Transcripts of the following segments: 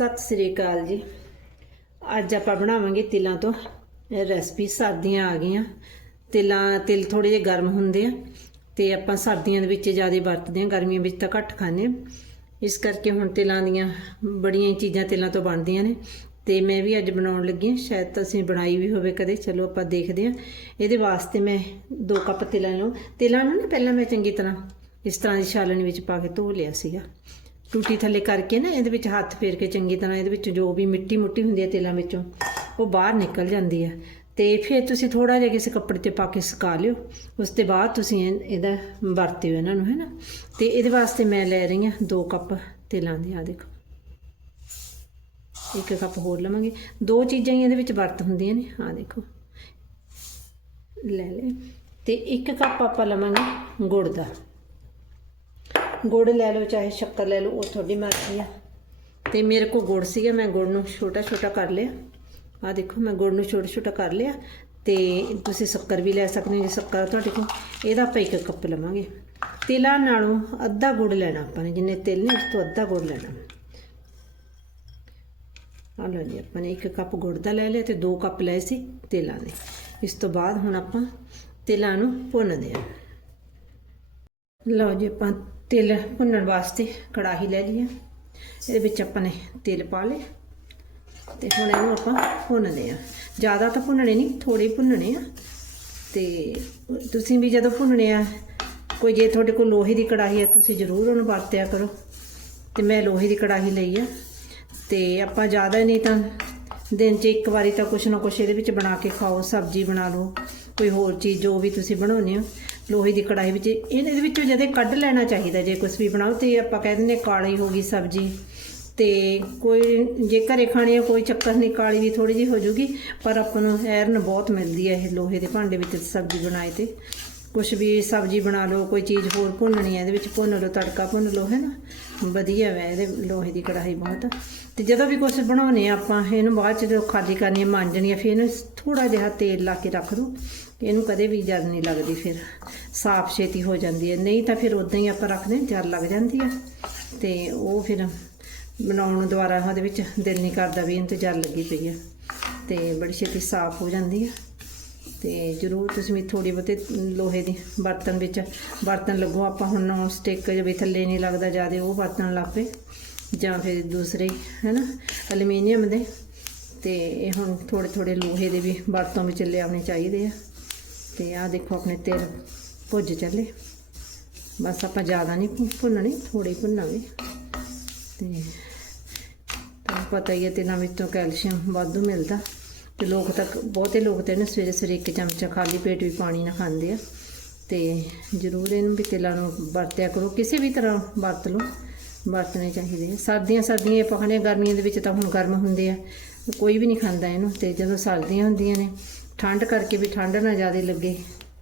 ਸਤਿ ਸ੍ਰੀ ਅਕਾਲ ਜੀ। ਅੱਜ ਆਪਾਂ ਬਣਾਵਾਂਗੇ ਤਿਲਾਂ ਤੋਂ ਰੈਸਪੀ। ਸਰਦੀਆਂ ਆ ਗਈਆਂ। ਤਿਲਾਂ, ਤਿਲ ਥੋੜੇ ਜਿਹੇ ਗਰਮ ਹੁੰਦੇ ਆ ਤੇ ਆਪਾਂ ਸਰਦੀਆਂ ਦੇ ਵਿੱਚ ਜ਼ਿਆਦਾ ਵਰਤਦੇ ਆ। ਗਰਮੀਆਂ ਵਿੱਚ ਤਾਂ ਘੱਟ ਖਾਂਦੇ ਆ। ਇਸ ਕਰਕੇ ਹੁਣ ਤਿਲਾਂ ਦੀਆਂ ਬੜੀਆਂ ਹੀ ਚੀਜ਼ਾਂ ਤਿਲਾਂ ਤੋਂ ਬਣਦੀਆਂ ਨੇ। ਤੇ ਮੈਂ ਵੀ ਅੱਜ ਬਣਾਉਣ ਲੱਗੀ ਹਾਂ। ਸ਼ਾਇਦ ਤਾਂ ਅਸੀਂ ਬਣਾਈ ਵੀ ਹੋਵੇ ਕਦੇ। ਚਲੋ ਆਪਾਂ ਦੇਖਦੇ ਹਾਂ। ਇਹਦੇ ਵਾਸਤੇ ਮੈਂ 2 ਕੱਪ ਤਿਲਾਂ ਲਓ ਤਿਲਾਂ ਨੂੰ ਨਾ ਪਹਿਲਾਂ ਮੈਂ ਚੰਗੀ ਤਰ੍ਹਾਂ ਇਸ ਤਰ੍ਹਾਂ ਦੀ ਛਾਲਣੀ ਵਿੱਚ ਪਾ ਕੇ ਧੋ ਲਿਆ ਸੀਗਾ। ਟੂਟੀ ਥੱਲੇ ਕਰਕੇ ਨਾ ਇਹਦੇ ਵਿੱਚ ਹੱਥ ਫੇਰ ਕੇ ਚੰਗੀ ਤਰ੍ਹਾਂ ਇਹਦੇ ਵਿੱਚ ਜੋ ਵੀ ਮਿੱਟੀ ਮੁੱਟੀ ਹੁੰਦੀ ਹੈ ਤੇਲਾਂ ਵਿੱਚੋਂ, ਉਹ ਬਾਹਰ ਨਿਕਲ ਜਾਂਦੀ ਹੈ। ਤੇ ਫਿਰ ਤੁਸੀਂ ਥੋੜਾ ਜਿਹਾ ਕਿਸੇ ਕੱਪੜੇ ਤੇ ਪਾ ਕੇ ਸੁਕਾ ਲਿਓ। ਉਸ ਤੋਂ ਬਾਅਦ ਤੁਸੀਂ ਇਹ- ਇਹਦਾ ਵਰਤਿਓ ਇਹਨਾਂ ਨੂੰ ਹੈ ਨਾ ਤੇ ਇਹਦੇ ਵਾਸਤੇ ਮੈਂ ਲੈ ਰਹੀ ਹਾਂ 2 ਕੱਪ ਤੇਲਾਂ ਦੇ ਆ ਦੇਖੋ। ਇੱਕ ਕੱਪ ਹੋਰ ਲਵਾਂਗੇ। ਦੋ ਚੀਜ਼ਾਂ ਹੀ ਇਹਦੇ ਵਿੱਚ ਵਰਤ ਹੁੰਦੀਆਂ ਨੇ ਆ ਦੇਖੋ। ਲੈ ਲੈ ਤੇ ਇੱਕ ਕੱਪ ਆਪਾਂ ਲਵਾਂਗੇ ਗੁੜ ਦਾ। ਗੁੜ ਲੈ ਲਓ, ਚਾਹੇ ਸ਼ੱਕਰ ਲੈ ਲਓ, ਉਹ ਤੁਹਾਡੀ ਮਰਜ਼ੀ ਆ। ਤੇ ਮੇਰੇ ਕੋਲ ਗੁੜ ਸੀਗਾ, ਮੈਂ ਗੁੜ ਨੂੰ ਛੋਟਾ ਛੋਟਾ ਕਰ ਲਿਆ। ਆ ਦੇਖੋ, ਮੈਂ ਗੁੜ ਨੂੰ ਛੋਟਾ ਛੋਟਾ ਕਰ ਲਿਆ। ਤੇ ਤੁਸੀਂ ਸ਼ੱਕਰ ਵੀ ਲੈ ਸਕਦੇ ਹੋ, ਜੇ ਸ਼ੱਕਰ ਤੁਹਾਡੇ ਕੋਲ। ਇਹਦਾ ਆਪਾਂ ਇੱਕ ਕੱਪ ਲਵਾਂਗੇ। ਤਿਲਾਂ ਨਾਲੋਂ ਅੱਧਾ ਗੁੜ ਲੈਣਾ ਆਪਾਂ ਨੇ, ਜਿੰਨੇ ਤਿਲ ਨੇ ਉਸ ਤੋਂ ਅੱਧਾ ਗੁੜ ਲੈਣਾ। ਆ ਲਓ ਜੀ, ਆਪਾਂ ਨੇ ਇੱਕ ਕੱਪ ਗੁੜ ਦਾ ਲੈ ਲਿਆ ਤੇ ਦੋ ਕੱਪ ਲਏ ਸੀ ਤਿਲਾਂ ਦੇ। ਇਸ ਤੋਂ ਬਾਅਦ ਹੁਣ ਆਪਾਂ ਤਿਲਾਂ ਨੂੰ ਭੁੰਨਦੇ ਹਾਂ। ਲਓ ਜੀ, ਆਪਾਂ ਤਿਲ ਭੁੰਨਣ ਵਾਸਤੇ ਕੜਾਹੀ ਲੈ ਲਈ ਆ ਇਹਦੇ ਵਿੱਚ ਆਪਾਂ ਨੇ ਤਿਲ ਪਾ ਲਏ ਤੇ ਹੁਣ ਇਹਨੂੰ ਆਪਾਂ ਭੁੰਨਦੇ ਆ ਜ਼ਿਆਦਾ ਤਾਂ ਭੁੰਨਣੇ ਨਹੀਂ ਥੋੜੇ ਭੁੰਨਣੇ ਆ। ਤੇ ਤੁਸੀਂ ਵੀ ਜਦੋਂ ਭੁੰਨਣੇ ਆ, ਕੋਈ ਜੇ ਤੁਹਾਡੇ ਕੋਲ ਲੋਹੇ ਦੀ ਕੜਾਹੀ ਹੈ ਤੁਸੀਂ ਜ਼ਰੂਰ ਉਹਨੂੰ ਵਰਤਿਆ ਕਰੋ। ਤੇ ਮੈਂ ਲੋਹੇ ਦੀ ਕੜਾਹੀ ਲਈ ਆ। ਤੇ ਆਪਾਂ ਜ਼ਿਆਦਾ ਨਹੀਂ ਤਾਂ ਦਿਨ 'ਚ ਇੱਕ ਵਾਰੀ ਤਾਂ ਕੁਛ ਨਾ ਕੁਛ ਇਹਦੇ ਵਿੱਚ ਬਣਾ ਕੇ ਖਾਓ, ਸਬਜ਼ੀ ਬਣਾ ਲਓ, ਕੋਈ ਹੋਰ ਚੀਜ਼ ਜੋ ਵੀ ਤੁਸੀਂ ਬਣਾਉਂਦੇ ਹੋ। ਲੋਹੇ ਦੀ ਕੜਾਹੀ ਵਿੱਚ ਇਹਦੇ ਵਿੱਚੋਂ ਜਦੇ ਕੱਢ ਲੈਣਾ ਚਾਹੀਦਾ, ਜੇ ਕੁਝ ਵੀ ਬਣਾਓ, ਤੇ ਆਪਾਂ ਕਹਿ ਦਿੰਦੇ ਕਾਲੀ ਹੋ ਗਈ ਸਬਜ਼ੀ, ਤੇ ਕੋਈ ਜੇ ਘਰੇ ਖਾਣੀ ਆ, ਕੋਈ ਚੱਕਰ ਨਹੀਂ, ਕਾਲੀ ਵੀ ਥੋੜੀ ਜਿਹੀ ਹੋ ਜੂਗੀ, ਪਰ ਆਪਾਂ ਨੂੰ ਐਰਨ ਬਹੁਤ ਮਿਲਦੀ ਹੈ ਇਹ ਲੋਹੇ ਦੇ ਭਾਂਡੇ ਵਿੱਚ ਸਬਜ਼ੀ ਬਣਾਏ ਤੇ। ਕੁਝ ਵੀ ਸਬਜ਼ੀ ਬਣਾ ਲਓ, ਕੋਈ ਚੀਜ਼ ਹੋਰ ਭੁੰਨਣੀ ਹੈ ਇਹਦੇ ਵਿੱਚ ਭੁੰਨ ਲਓ, ਤੜਕਾ ਭੁੰਨ ਲਓ, ਹੈ ਨਾ? ਵਧੀਆ ਵੈ, ਇਹਦੇ ਲੋਹੇ ਦੀ ਕੜਾਹੀ ਬਹੁਤ। ਤੇ ਜਦੋਂ ਵੀ ਕੁਝ ਬਣਾਉਨੇ ਆ ਆਪਾਂ, ਇਹਨੂੰ ਬਾਅਦ ਚ ਜਦੋਂ ਖਾਲੀ ਕਰਨੀ ਹੈ ਮਾਂਜਣੀ ਹੈ ਫਿਰ ਇਹਨੂੰ ਥੋੜਾ ਜਿਹਾ ਤੇਲ ਲਾ ਕੇ ਰੱਖ ਦਿਓ ਇਹਨੂੰ ਕਦੇ ਵੀ ਜਦ ਨਹੀਂ ਲੱਗਦੀ ਫਿਰ। ਸਾਫ਼ ਛੇਤੀ ਹੋ ਜਾਂਦੀ ਹੈ। ਨਹੀਂ ਤਾਂ ਫਿਰ ਉਦਾਂ ਹੀ ਆਪਾਂ ਰੱਖਦੇ ਹਾਂ ਜਦ ਲੱਗ ਜਾਂਦੀ ਹੈ। ਤੇ ਉਹ ਫਿਰ ਬਣਾਉਣ ਨੂੰ ਦੁਬਾਰਾ ਉਹਦੇ ਵਿੱਚ ਦਿਲ ਨਹੀਂ ਕਰਦਾ ਵੀ ਇਹਨੂੰ ਇੰਤਜ਼ਾਰ ਲੱਗੀ ਪਈ ਹੈ। ਤੇ ਬੜੀ ਛੇਤੀ ਸਾਫ਼ ਹੋ ਜਾਂਦੀ ਹੈ। ਤੇ ਜ਼ਰੂਰ ਤੁਸੀਂ ਵੀ ਥੋੜੀ ਬਹੁਤੇ ਲੋਹੇ ਦੀ ਬਰਤਨ ਵਿੱਚ ਬਰਤਨ ਲੱਗੋ। ਆਪਾਂ ਹੁਣ ਨੌਨ ਸਟਿਕ ਜਿਵੇਂ ਥੱਲੇ ਨਹੀਂ ਲੱਗਦਾ ਜ਼ਿਆਦਾ, ਉਹ ਬਰਤਨ ਲਾਪੇ। ਜਾਂ ਫਿਰ ਦੂਸਰੇ, ਹੈਨਾ, ਐਲੂਮੀਨੀਅਮ ਦੇ। ਤੇ ਇਹ ਹੁਣ ਥੋੜੇ ਥੋੜੇ ਲੋਹੇ ਦੇ ਵੀ ਬਰਤਨ ਵਿੱਚ ਲਿਆਉਣੇ ਚਾਹੀਦੇ ਆ। ਤੇ ਆਹ ਦੇਖੋ ਆਪਣੇ ਤੇਲ ਭੁੱਜ ਚੱਲੇ। ਬਸ ਆਪਾਂ ਜ਼ਿਆਦਾ ਨਹੀਂ ਭੁ- ਭੁੰਨਣੇ ਥੋੜੇ ਭੁੰਨਾਂਗੇ। ਤੇ ਤੁਹਾਨੂੰ ਪਤਾ ਹੀ ਹੈ ਤਿੰਨਾਂ ਵਿੱਚੋਂ ਕੈਲਸ਼ੀਅਮ ਵਾਧੂ ਮਿਲਦਾ। ਤੇ ਲੋਕ ਤਾਂ ਬਹੁਤੇ ਲੋਕ ਤੇ ਇਹਨੂੰ ਸਵੇਰੇ ਸਵੇਰੇ ਇੱਕ ਚਮਚਾ ਖਾਲੀ ਪੇਟ ਵੀ ਪਾਣੀ ਨਾ ਖਾਂਦੇ ਆ। ਤੇ ਜ਼ਰੂਰ ਇਹਨੂੰ ਵੀ ਤਿਲਾਂ ਨੂੰ ਵਰਤਿਆ ਕਰੋ। ਕਿਸੇ ਵੀ ਤਰ੍ਹਾਂ ਵਰਤ ਲਓ, ਵਰਤਣੇ ਚਾਹੀਦੇ ਆ। ਸਰਦੀਆਂ ਸਰਦੀਆਂ ਆਪਾਂ ਖਾਂਦੇ ਹਾਂ, ਗਰਮੀਆਂ ਦੇ ਵਿੱਚ ਤਾਂ ਹੁਣ ਗਰਮ ਹੁੰਦੇ ਆ। ਕੋਈ ਵੀ ਨਹੀਂ ਖਾਂਦਾ ਇਹਨੂੰ। ਤੇ ਜਦੋਂ ਸਰਦੀਆਂ ਹੁੰਦੀਆਂ ਨੇ ਠੰਡ ਕਰਕੇ ਵੀ ਠੰਡ ਨਾ ਜ਼ਿਆਦਾ ਲੱਗੇ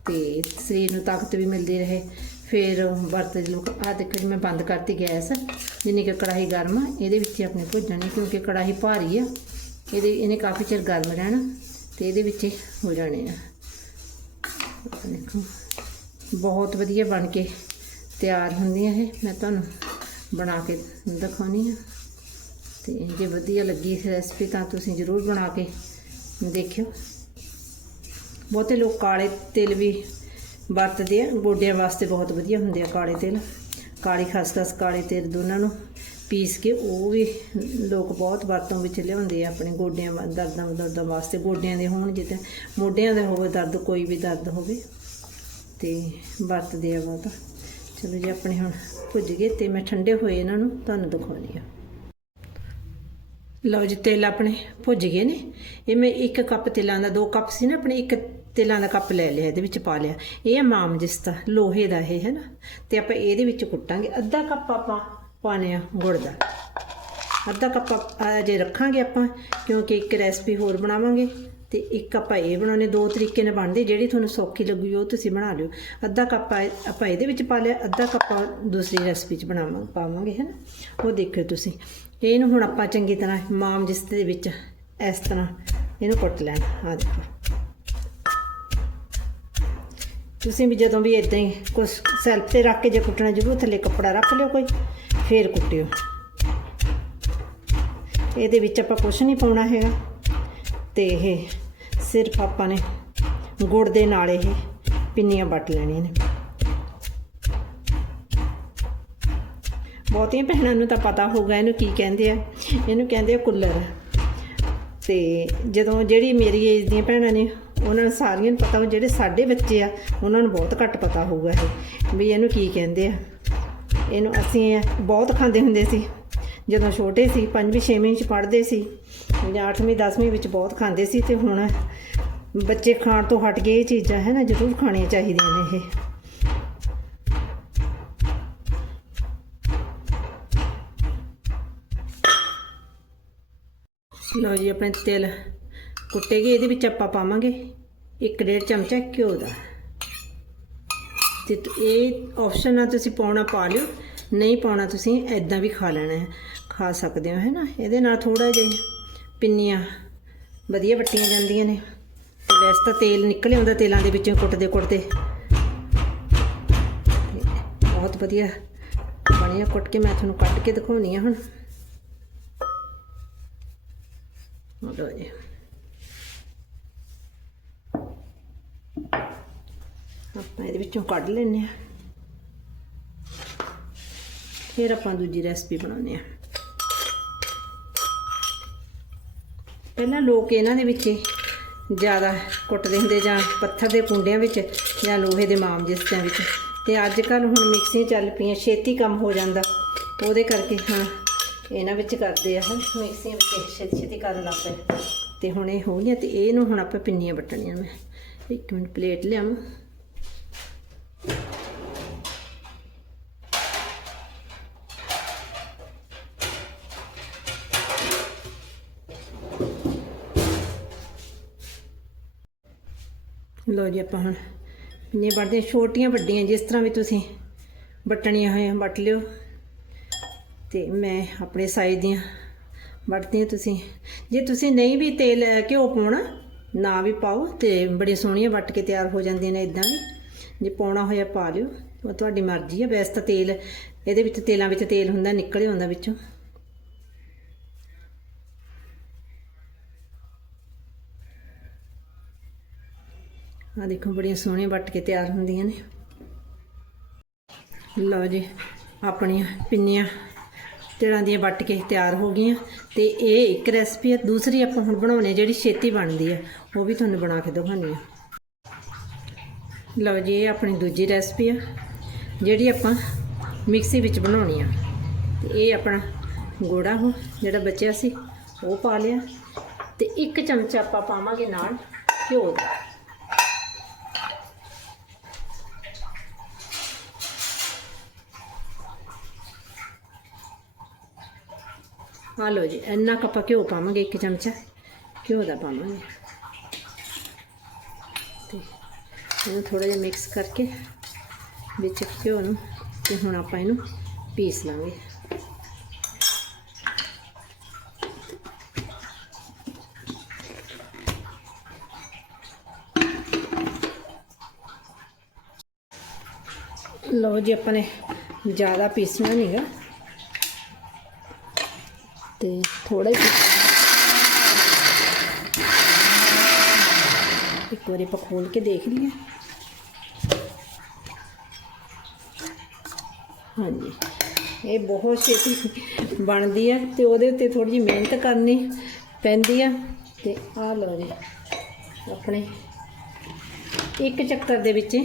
ਤੇ ਸਰੀਰ ਨੂੰ ਤਾਕਤ ਵੀ ਮਿਲਦੀ ਰਹੇ। ਫਿਰ ਵਰਤ ਲੋਕ ਆ ਦੇਖੋ ਜੀ, ਮੈਂ ਬੰਦ ਕਰਤੀ ਗੈਸ, ਜਿੰਨੀ ਕਿ ਕੜਾਹੀ ਗਰਮ ਆ, ਇਹਦੇ ਵਿੱਚ ਹੀ ਆਪਣੇ ਭੁੱਜਣੇ ਕਿਉਂਕਿ ਕੜਾਹੀ ਭਾਰੀ ਆ, ਇਹਦੇ, ਇਹਨੇ ਕਾਫੀ ਚਿਰ ਗਰਮ ਰਹਿਣਾ ਤੇ ਇਹਦੇ ਵਿੱਚ ਹੋ ਜਾਣੇ ਆ। ਦੇਖੋ, ਬਹੁਤ ਵਧੀਆ ਬਣ ਕੇ ਤਿਆਰ ਹੁੰਦੀਆਂ ਇਹ। ਮੈਂ ਤੁਹਾਨੂੰ ਬਣਾ ਕੇ ਦਿਖਾਉਣੀ ਆ। ਤੇ ਜੇ ਵਧੀਆ ਲੱਗੀ ਰੈਸਪੀ ਤਾਂ ਤੁਸੀਂ ਜ਼ਰੂਰ ਬਣਾ ਕੇ ਦੇਖਿਓ। ਬਹੁਤੇ ਲੋਕ ਕਾਲੇ ਤਿਲ ਵੀ ਵਰਤਦੇ ਆ, ਗੋਡਿਆਂ ਵਾਸਤੇ ਬਹੁਤ ਵਧੀਆ ਹੁੰਦੇ ਆ ਕਾਲੇ ਤਿਲ। ਕਾਲੀ ਖਸਖਸ ਕਾਲੇ ਤਿਲ ਦੋਨਾਂ ਨੂੰ ਪੀਸ ਕੇ ਉਹ ਵੀ ਲੋਕ ਬਹੁਤ ਵਰਤੋਂ ਵਿੱਚ ਲਿਆਉਂਦੇ ਆ ਆਪਣੇ ਗੋਡਿਆਂ ਵਾ- ਦਰਦਾਂ ਦਰਦਾਂ ਵਾਸਤੇ। ਗੋਡਿਆਂ ਦੇ ਹੋਣ ਜਿੱਦਾਂ ਮੋਢਿਆਂ ਦਾ ਹੋਵੇ, ਦਰਦ, ਕੋਈ ਵੀ ਦਰਦ ਹੋਵੇ, ਤੇ ਵਰਤਦੇ ਆ ਬਹੁਤ। ਚਲੋ ਜੀ, ਆਪਣੇ ਹੁਣ ਭੁੱਜ ਗਏ ਤੇ ਮੈਂ ਠੰਡੇ ਹੋਏ ਇਹਨਾਂ ਨੂੰ ਤੁਹਾਨੂੰ ਦਿਖਾਉਣੀ ਆ ਲਓ ਜੀ, ਤਿਲ ਆਪਣੇ ਭੁੱਜ ਗਏ ਨੇ। ਇਹ ਮੈਂ ਇੱਕ ਕੱਪ ਤਿਲਾਂ ਦਾ, ਦੋ ਕੱਪ ਸੀ ਨਾ ਆਪਣੇ ਇੱਕ ਤੇਲਾਂ ਦਾ ਕੱਪ ਲੈ ਲਿਆ, ਇਹਦੇ ਵਿੱਚ ਪਾ ਲਿਆ। ਇਹ ਹੈ ਮਾਮਜਿਸਤਾ ਲੋਹੇ ਦਾ ਇਹ, ਹੈ ਨਾ? ਤੇ ਆਪਾਂ ਇਹਦੇ ਵਿੱਚ ਕੁੱਟਾਂਗੇ। ਅੱਧਾ ਕੱਪ ਆਪਾਂ ਪਾਣੇ ਆ ਗੁੜ ਦਾ। ਅੱਧਾ ਕੱਪ ਜੇ ਰੱਖਾਂਗੇ ਆਪਾਂ, ਕਿਉਂਕਿ ਇੱਕ ਰੈਸਪੀ ਹੋਰ ਬਣਾਵਾਂਗੇ, ਤੇ ਇੱਕ ਆਪਾਂ ਇਹ ਬਣਾਉਣੇ, ਦੋ ਤਰੀਕੇ ਨਾਲ ਬਣਦੇ। ਜਿਹੜੀ ਤੁਹਾਨੂੰ ਸੌਖੀ ਲੱਗੂਗੀ, ਉਹ ਤੁਸੀਂ ਬਣਾ ਲਿਓ। ਅੱਧਾ ਕੱਪ ਆਪਾਂ ਇਹਦੇ ਵਿੱਚ ਪਾ ਲਿਆ, ਅੱਧਾ ਕੱਪ ਦੂਸਰੀ ਰੈਸਪੀ 'ਚ ਬਣਾਵਾਂ ਪਾਵਾਂਗੇ, ਹੈ ਨਾ? ਉਹ ਦੇਖਿਓ ਤੁਸੀਂ। ਇਹਨੂੰ ਹੁਣ ਆਪਾਂ ਚੰਗੀ ਤਰ੍ਹਾਂ ਮਾਮ ਜਿਸ ਦੇ ਵਿੱਚ ਇਸ ਤਰ੍ਹਾਂ ਇਹਨੂੰ ਕੁੱਟ ਲੈਣਾ। ਆ ਦੇਖੋ। ਤੁਸੀਂ ਵੀ ਜਦੋਂ ਵੀ ਇਦਾਂ ਹੀ ਕੁਝ ਸੈਲਫ ਤੇ ਰੱਖ ਕੇ ਜੇ ਕੁੱਟਣਾ ਜ਼ਰੂਰ, ਥੱਲੇ ਕੱਪੜਾ ਰੱਖ ਲਿਓ ਕੋਈ, ਫੇਰ ਕੁੱਟਿਓ। ਇਹਦੇ ਵਿੱਚ ਆਪਾਂ ਕੁਝ ਨਹੀਂ ਪਾਉਣਾ ਹੈਗਾ। ਤੇ ਇਹ ਸਿਰਫ ਆਪਾਂ ਨੇ ਗੁੜ ਦੇ ਨਾਲ ਇਹ ਪਿੰਨੀਆਂ ਵੱਟ ਲੈਣੀਆਂ ਨੇ। ਬਹੁਤੀਆਂ ਭੈਣਾਂ ਨੂੰ ਤਾਂ ਪਤਾ ਹੋਊਗਾ ਇਹਨੂੰ ਕੀ ਕਹਿੰਦੇ ਆ। ਇਹਨੂੰ ਕਹਿੰਦੇ ਆ ਕੁੱਲਰ। ਤੇ ਜਦੋਂ ਜਿਹੜੀ ਮੇਰੀ ਏਜ ਦੀਆਂ ਭੈਣਾਂ ਨੇ ਉਹਨਾਂ ਨੂੰ ਸਾਰੀਆਂ ਨੂੰ ਪਤਾ ਹੋ ਜਿਹੜੇ ਸਾਡੇ ਬੱਚੇ ਆ, ਉਹਨਾਂ ਨੂੰ ਬਹੁਤ ਘੱਟ ਪਤਾ ਹੋਊਗਾ ਇਹ, ਵੀ ਇਹਨੂੰ ਕੀ ਕਹਿੰਦੇ ਆ। ਇਹਨੂੰ ਅਸੀਂ ਬਹੁਤ ਖਾਂਦੇ ਹੁੰਦੇ ਸੀ। ਜਦੋਂ ਛੋਟੇ ਸੀ 5ਵੀਂ 6ਵੀਂ ਚ ਪੜ੍ਹਦੇ ਸੀ ਜਾਂ 8ਵੀਂ 10ਵੀਂ ਵਿੱਚ ਬਹੁਤ ਖਾਂਦੇ ਸੀ ਤੇ ਹੁਣ ਬੱਚੇ ਖਾਣ ਤੋਂ ਹਟ ਗਏ ਇਹ ਚੀਜ਼ਾਂ, ਹੈ ਨਾ, ਜ਼ਰੂਰ ਖਾਣੀਆਂ ਚਾਹੀਦੀਆਂ ਨੇ ਇਹ। ਲਓ ਜੀ, ਆਪਣੇ ਤਿਲ ਕੁੱਟੇ ਗਏ ਇਹਦੇ ਵਿੱਚ ਆਪਾਂ ਪਾਵਾਂਗੇ ਇੱਕ ਡੇਢ ਚਮਚਾ ਘਿਓ ਦਾ। ਤੇ ਇਹ ਆਪਸ਼ਨ ਆ ਤੁਸੀਂ ਪਾਉਣਾ ਪਾ ਲਿਓ, ਨਹੀਂ ਪਾਉਣਾ ਤੁਸੀਂ ਐਦਾਂ ਵੀ ਖਾ ਲੈਣਾ ਹੈ, ਖਾ ਸਕਦੇ ਹੋ ਹੈ ਨਾ ਇਹਦੇ ਨਾਲ ਥੋੜਾ ਜਿਹਾ ਪਿੰਨੀਆਂ ਵਧੀਆ ਵੱਟੀਆਂ ਜਾਂਦੀਆਂ ਨੇ। ਤੇ ਵੈਸੇ ਤਾਂ ਤੇਲ ਨਿਕਲ ਆਉਂਦਾ ਤੇਲਾਂ ਦੇ ਵਿੱਚੋਂ ਕੁੱਟਦੇ ਕੁੱਟਦੇ। ਬਹੁਤ ਵਧੀਆ ਬਣਿਆ, ਕੁੱਟ ਕੇ ਮੈਂ ਤੁਹਾਨੂੰ ਕੱਟ ਕੇ ਦਿਖਾਉਣੀ ਆ ਹੁਣ। ਲਓ ਜੀ। ਆਪਾਂ ਇਹਦੇ ਵਿੱਚੋਂ ਕੱਢ ਲੈਨੇ ਆ ਫਿਰ ਆਪਾਂ ਦੂਜੀ ਰੈਸਪੀ ਬਣਾਉਂਦੇ ਆ ਪਹਿਲਾਂ ਲੋਕ ਇਹਨਾਂ ਦੇ ਵਿੱਚ ਜ਼ਿਆਦਾ ਕੁੱਟਦੇ ਹੁੰਦੇ ਜਾਂ ਪੱਥਰ ਦੇ ਕੁੰਡਿਆਂ ਵਿੱਚ ਜਾਂ ਲੋਹੇ ਦੇ ਮਾਮਜਿਸਤਿਆਂ ਵਿੱਚ। ਤੇ ਅੱਜ ਕੱਲ ਹੁਣ ਮਿਕਸੀ ਚੱਲ ਪਈਆਂ, ਛੇਤੀ ਕੰਮ ਹੋ ਜਾਂਦਾ। ਉਹਦੇ ਕਰਕੇ ਹਾਂ, ਇਹਨਾਂ ਵਿੱਚ ਕਰਦੇ ਆ ਹਾਂ ਮਿਕਸੀਆਂ ਵਿੱਚ ਛੇਤੀ ਛੇਤੀ ਕਰਨ ਲੱਗ ਪਏ। ਤੇ ਹੁਣ ਇਹ ਹੋ ਗਿਆ ਤੇ ਇਹਨੂੰ ਹੁਣ ਆਪਾਂ ਪਿੰਨੀਆਂ ਵੱਟਣੀਆਂ ਮੈਂ। ਇੱਕ ਮਿੰਟ ਪਲੇਟ ਲਿਆਵਾਂ। ਲਓ ਜੀ ਆਪਾਂ ਹੁਣ ਪਿੰਨੀਆਂ ਵੱਟਦੇ ਹਾਂ। ਛੋਟੀਆਂ ਵੱਡੀਆਂ, ਜਿਸ ਤਰ੍ਹਾਂ ਵੀ ਤੁਸੀਂ ਵੱਟਣੀਆਂ ਹੋਈਆਂ ਵੱਟ ਲਿਓ। ਤੇ ਮੈਂ ਆਪਣੇ ਸਾਈਜ਼ ਦੀਆਂ ਵੱਟਦੀ ਹਾਂ ਤੁਸੀਂ। ਜੇ ਤੁਸੀਂ ਨਹੀਂ ਵੀ ਤੇਲ ਘਿਓ ਪਾਉਣਾ, ਨਾ ਵੀ ਪਾਓ ਤੇ ਬੜੀ ਸੋਹਣੀਆਂ ਵੱਟ ਕੇ ਤਿਆਰ ਹੋ ਜਾਂਦੀਆਂ ਨੇ ਇਦਾਂ ਵੀ। ਜੇ ਪਾਉਣਾ ਹੋਇਆ ਪਾ ਲਿਓ, ਉਹ ਤੁਹਾਡੀ ਮਰਜ਼ੀ ਹੈ ਵੈਸੇ ਤਾਂ ਤੇਲ, ਇਹਦੇ ਵਿੱਚ ਤੇਲਾਂ ਵਿੱਚ ਤੇਲ ਹੁੰਦਾ, ਨਿਕਲ ਆਉਂਦਾ ਵਿੱਚੋਂ। ਆ ਦੇਖੋ ਬੜੀਆਂ ਸੋਹਣੀਆਂ ਵੱਟ ਕੇ ਤਿਆਰ ਹੁੰਦੀਆਂ ਨੇ। ਲਓ ਜੀ, ਆਪਣੀਆਂ ਪਿੰਨੀਆਂ ਤਿਲਾਂ ਦੀਆਂ ਵੱਟ ਕੇ ਤਿਆਰ ਹੋ ਗਈਆਂ। ਤੇ ਇਹ ਇੱਕ ਰੈਸਪੀ ਹੈ ਦੂਸਰੀ ਆਪਾਂ ਹੁਣ ਬਣਾਉਣੇ ਜਿਹੜੀ ਛੇਤੀ ਬਣਦੀ ਹੈ ਉਹ ਵੀ ਤੁਹਾਨੂੰ ਬਣਾ ਕੇ ਦਿਖਾਉਂਦੀ ਹਾਂ ਲਓ ਜੀ, ਇਹ ਆਪਣੀ ਦੂਜੀ ਰੈਸਪੀ ਆ, ਜਿਹੜੀ ਆਪਾਂ ਮਿਕਸੀ ਵਿੱਚ ਬਣਾਉਣੀ ਆ। ਤੇ ਇਹ ਆਪਣਾ ਗੋੜਾ ਹੋ ਜਿਹੜਾ ਬਚਿਆ ਸੀ, ਉਹ ਪਾ ਲਿਆ। ਤੇ ਇੱਕ ਚਮਚਾ ਆਪਾਂ ਪਾਵਾਂਗੇ ਨਾਲ ਘਿਓ ਦਾ। ਆ ਲਓ ਜੀ ਇੰਨਾ ਕੁ ਆਪਾਂ ਘਿਓ ਪਾਵਾਂਗੇ ਇੱਕ ਚਮਚਾ ਘਿਓ ਦਾ ਪਾਵਾਂਗੇ ਤੇ ਇਹਨੂੰ ਥੋੜਾ ਜਿਹਾ ਮਿਕਸ ਕਰਕੇ ਵਿੱਚ ਘਿਓ ਨੂੰ ਤੇ ਹੁਣ ਆਪਾਂ ਇਹਨੂੰ ਪੀਸ ਲਾਂਗੇ ਲਓ ਜੀ ਆਪਾਂ ਨੇ ਜ਼ਿਆਦਾ ਪੀਸਣਾ ਨਹੀਂਗਾ ਤੇ ਥੋੜਾ ਹੀ ਇੱਕ ਵਾਰੀ ਆਪਾਂ ਖੋਲ ਕੇ ਦੇਖ ਲਈਏ। ਹਾਂਜੀ। ਇਹ ਬਹੁਤ ਛੇਤੀ ਬਣਦੀ ਹੈ ਤੇ ਉਹਦੇ ਉੱਤੇ ਥੋੜੀ ਜਿਹੀ ਮਿਹਨਤ ਕਰਨੀ ਪੈਂਦੀ ਆ। ਤੇ ਆਹ ਲਓ ਜੀ, ਆਪਣੇ ਇੱਕ ਚੱਕਰ ਦੇ ਵਿੱਚ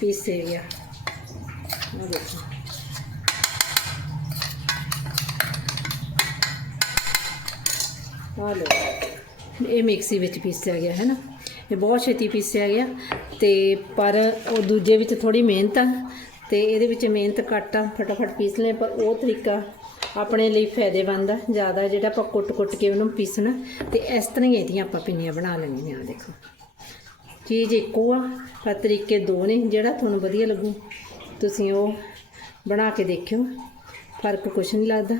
ਪੀਸੇ ਗਿਆ ਆ ਦੇਖੋ। ਆ ਲਓ। ਇਹ ਮਿਕਸੀ ਵਿੱਚ ਪੀਸਿਆ ਗਿਆ, ਹੈ ਨਾ? ਇਹ ਬਹੁਤ ਛੇਤੀ ਪੀਸਿਆ ਗਿਆ ਤੇ ਪਰ ਉਹ ਦੂਜੇ ਵਿੱਚ ਥੋੜੀ ਮਿਹਨਤ ਆ ਤੇ ਇਹਦੇ ਵਿੱਚ ਮਿਹਨਤ ਘੱਟ ਆ, ਫਟਾਫਟ ਪੀਸ ਲੈ ਪਰ ਉਹ ਤਰੀਕਾ ਆਪਣੇ ਲਈ ਫਾਇਦੇਮੰਦ ਆ, ਜ਼ਿਆਦਾ ਜਿਹੜਾ ਆਪਾਂ ਕੁੱਟ-ਕੁੱਟ ਕੇ ਉਹਨੂੰ ਪੀਸਣਾ ਤੇ ਇਸ ਤਰ੍ਹਾਂ ਹੀ ਇਹਦੀਆਂ ਆਪਾਂ ਪਿੰਨੀਆਂ ਬਣਾ ਲੈਣੀਆਂ ਨੇ ਆ ਦੇਖੋ। ਚੀਜ਼ ਇੱਕੋ ਆ ਪਰ ਤਰੀਕੇ ਦੋ ਨੇ, ਜਿਹੜਾ ਤੁਹਾਨੂੰ ਵਧੀਆ ਲੱਗੂ, ਤੁਸੀਂ ਉਹ ਬਣਾ ਕੇ ਦੇਖਿਓ, ਫ਼ਰਕ ਕੁਛ ਨਹੀਂ ਲੱਗਦਾ।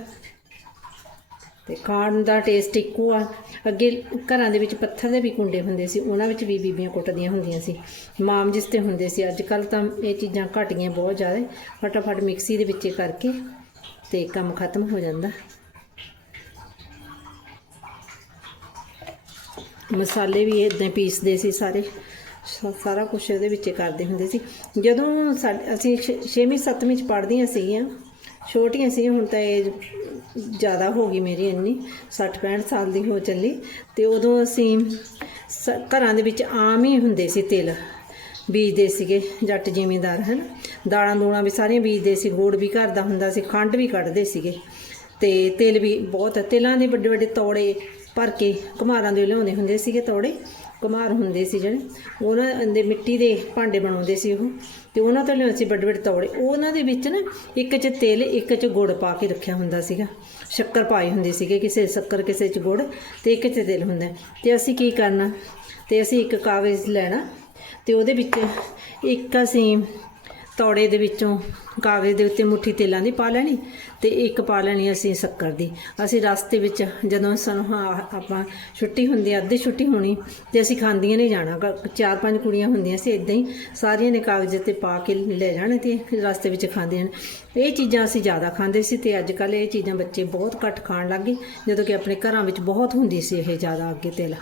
ਤੇ ਖਾਣ ਦਾ ਟੇਸਟ ਇੱਕੋ ਆ। ਅੱਗੇ ਘਰਾਂ ਦੇ ਵਿੱਚ ਪੱਥਰ ਦੇ ਵੀ ਕੁੰਡੇ ਹੁੰਦੇ ਸੀ, ਉਹਨਾਂ ਵਿੱਚ ਵੀ ਬੀਬੀਆਂ ਕੁੱਟਦੀਆਂ ਹੁੰਦੀਆਂ ਸੀ। ਮਾਮ ਜਿਸ ਤੇ ਹੁੰਦੇ ਸੀ, ਅੱਜ ਕੱਲ ਤਾਂ ਇਹ ਚੀਜ਼ਾਂ ਘਟ ਗਈਆਂ ਬਹੁਤ ਜ਼ਿਆਦਾ ਫਟਾਫਟ ਮਿਕਸੀ ਦੇ ਵਿੱਚ ਕਰਕੇ ਤੇ ਕੰਮ ਖਤਮ ਹੋ ਜਾਂਦਾ। ਮਸਾਲੇ ਵੀ ਇਦਾਂ ਪੀਸਦੇ ਸੀ ਸਾਰੇ। ਸਾਰਾ ਕੁਛ ਇਹਦੇ ਵਿੱਚ ਕਰਦੇ ਹੁੰਦੇ ਸੀ। ਜਦੋਂ ਅਸੀਂ 6ਵੀਂ 7ਵੀਂ ਚ ਪੜ੍ਹਦੀਆਂ ਸੀਗੀਆਂ ਛੋਟੀਆਂ ਸੀ, ਹੁਣ ਤਾਂ ਏਜ ਜ਼ਿਆਦਾ ਹੋ ਗਈ ਮੇਰੀ ਇੰਨੀ 60 65 ਸਾਲ ਦੀ ਹੋ ਚੱਲੀ। ਤੇ ਉਦੋਂ ਅਸੀਂ ਸ- ਘਰਾਂ ਦੇ ਵਿੱਚ ਆਮ ਹੀ ਹੁੰਦੇ ਸੀ ਤਿਲ, ਬੀਜਦੇ ਸੀਗੇ, ਜੱਟ ਜ਼ਿਮੀਂਦਾਰ, ਹਨ। ਦਾਲਾਂ ਦੂਲਾਂ ਵੀ ਸਾਰੀਆਂ ਬੀਜਦੇ ਸੀ, ਗੁੜ ਵੀ ਘਰ ਦਾ ਹੁੰਦਾ ਸੀ, ਖੰਡ ਵੀ ਕੱਢਦੇ ਸੀਗੇ। ਤੇ ਤਿਲ ਵੀ ਬਹੁਤ, ਤਿਲਾਂ ਦੇ ਵੱਡੇ ਵੱਡੇ ਤੌੜੇ ਭਰ ਕੇ ਕੁਮਾਰਾਂ ਦੇ ਲਿਆਉਂਦੇ ਹੁੰਦੇ ਸੀਗੇ ਤੌੜੇ ਕੁਮਾਰ ਹੁੰਦੇ ਸੀ ਜਿਹੜੇ। ਉਹਨਾਂ ਦੇ ਮਿੱਟੀ ਦੇ ਭਾਂਡੇ ਬਣਾਉਂਦੇ ਸੀ ਉਹ। ਤੇ ਉਹਨਾਂ ਤੋਂ ਲਿਆਉਂਦੇ ਸੀ ਵੱਡੇ ਵੱਡੇ ਤੌੜੇ। ਉਹਨਾਂ ਦੇ ਵਿੱਚ ਨਾ ਇੱਕ 'ਚ ਤਿਲ, ਇੱਕ 'ਚ ਗੁੜ ਪਾ ਕੇ ਰੱਖਿਆ ਹੁੰਦਾ ਸੀਗਾ। ਸ਼ੱਕਰ ਪਾਈ ਹੁੰਦੀ ਸੀਗੇ, ਕਿਸੇ 'ਚ ਸ਼ੱਕਰ, ਕਿਸੇ 'ਚ ਗੁੜ ਤੇ ਇੱਕ 'ਚ ਤਿਲ ਹੁੰਦਾ। ਤੇ ਅਸੀਂ ਕੀ ਕਰਨਾ? ਤੇ ਅਸੀਂ ਇੱਕ ਕਾਗਜ਼ ਲੈਣਾ ਤੇ ਉਹਦੇ ਵਿੱਚ ਇੱਕ ਅਸੀਂ ਤੌੜੇ ਦੇ ਵਿੱਚੋਂ ਕਾਗਜ਼ ਦੇ ਉੱਤੇ ਮੁੱਠੀ ਤੇਲਾਂ ਦੀ ਪਾ ਲੈਣੀ ਤੇ ਇੱਕ ਪਾ ਲੈਣੀ ਅਸੀਂ ਸ਼ੱਕਰ ਦੀ। ਅਸੀਂ ਰਸਤੇ ਵਿੱਚ ਜਦੋਂ ਸਾਨੂੰ ਹਾਂ, ਆਪਾਂ ਛੁੱਟੀ ਹੁੰਦੀ, ਅੱਧੀ ਛੁੱਟੀ ਹੋਣੀ ਤੇ ਅਸੀਂ ਖਾਂਦੀਆਂ ਨਹੀਂ ਜਾਣਾ। ਚਾਰ ਪੰਜ ਕੁੜੀਆਂ ਹੁੰਦੀਆਂ ਸੀ ਇਦਾਂ ਹੀ ਸਾਰੀਆਂ ਨੇ ਕਾਗਜ਼ ਤੇ ਪਾ ਕੇ ਲੈ ਜਾਣੇ ਤੇ ਰਸਤੇ ਵਿੱਚ ਖਾਂਦੀਆਂ ਨੇ ਇਹ ਚੀਜ਼ਾਂ ਅਸੀਂ ਜ਼ਿਆਦਾ ਖਾਂਦੇ ਸੀ ਤੇ ਅੱਜ ਕੱਲ ਇਹ ਚੀਜ਼ਾਂ ਬੱਚੇ ਬਹੁਤ ਘੱਟ ਖਾਣ ਲੱਗ ਗਏ, ਜਦੋਂ ਕਿ ਆਪਣੇ ਘਰਾਂ ਵਿੱਚ ਬਹੁਤ ਹੁੰਦੀ ਸੀ ਇਹ ਜ਼ਿਆਦਾ ਅੱਗੇ ਤੇਲ।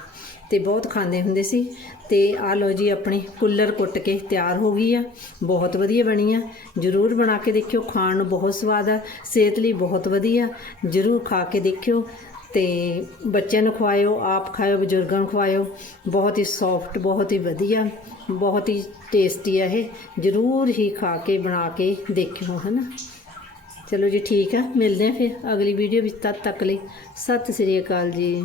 ਤੇ ਬਹੁਤ ਖਾਂਦੇ ਹੁੰਦੇ ਸੀ। ਤੇ ਆ ਲਓ ਜੀ, ਆਪਣੀ ਕੁੱਲਰ ਕੁੱਟ ਕੇ ਤਿਆਰ ਹੋ ਗਈ ਆ। ਬਹੁਤ ਵਧੀਆ ਬਣੀ ਆ। ਜਰੂਰ ਬਣਾ ਕੇ ਦੇਖਿਓ, ਖਾਣ ਨੂੰ ਬਹੁਤ ਸਵਾਦ ਆ। ਸਿਹਤ ਲਈ ਬਹੁਤ ਵਧੀਆ। ਜਰੂਰ ਖਾ ਕੇ ਦੇਖਿਓ। ਤੇ ਬੱਚਿਆਂ ਨੂੰ ਖਵਾਇਓ, ਆਪ ਖਾਇਓ, ਬਜ਼ੁਰਗਾਂ ਨੂੰ ਖਵਾਇਓ। ਬਹੁਤ ਹੀ ਸੌਫਟ ਬਹੁਤ ਹੀ ਵਧੀਆ, ਬਹੁਤ ਹੀ ਟੇਸਟੀ ਆ ਇਹ। ਜਰੂਰ ਹੀ ਖਾ ਕੇ, ਬਣਾ ਕੇ ਦੇਖਿਓ, ਹਨਾ। ਚਲੋ ਜੀ, ਠੀਕ ਆ। ਮਿਲਦੇ ਆ ਫਿਰ ਅਗਲੀ ਵੀਡੀਓ ਵਿੱਚ। ਤਦ ਤੱਕ ਲਈ ਸਤਿ ਸ੍ਰੀ ਅਕਾਲ ਜੀ।